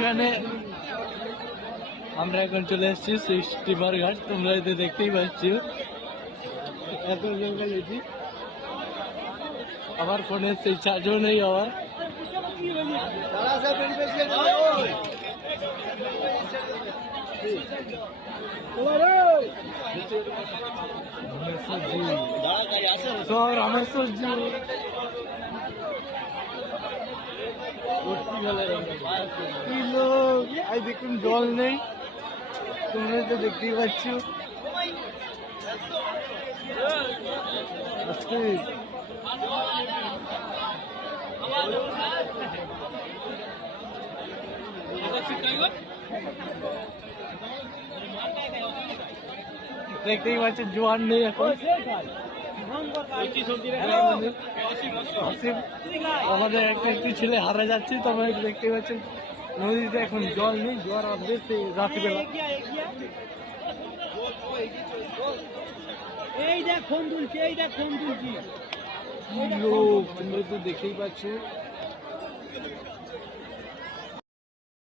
এখানে আমরা এখন চলে এসেছি সেই স্টিমার ঘাট, তোমরা এতে দেখতেই পাচ্ছ। এত জঙ্গল এটি, আমার ফোনে সেই চার্জও নেই আবার। রামেশ্বর জি লোক, এই দেখুন জল নেই, তোমরা তো দেখতেই পাচ্ছ। দেখতেই পাচ্ছেন জোয়ার নেই এখন। আমাদের একটি ছেলে হারা যাচ্ছে, তোমরা দেখতেই পাচ্ছেন নদীতে এখন জল নেই, জোয়ার আসবে রাত্রিবেলা। এই দেখ ফোন তুলছি, এই দেখ ফোন তুলছি। লোক তোমরা তো দেখেই পাচ্ছ।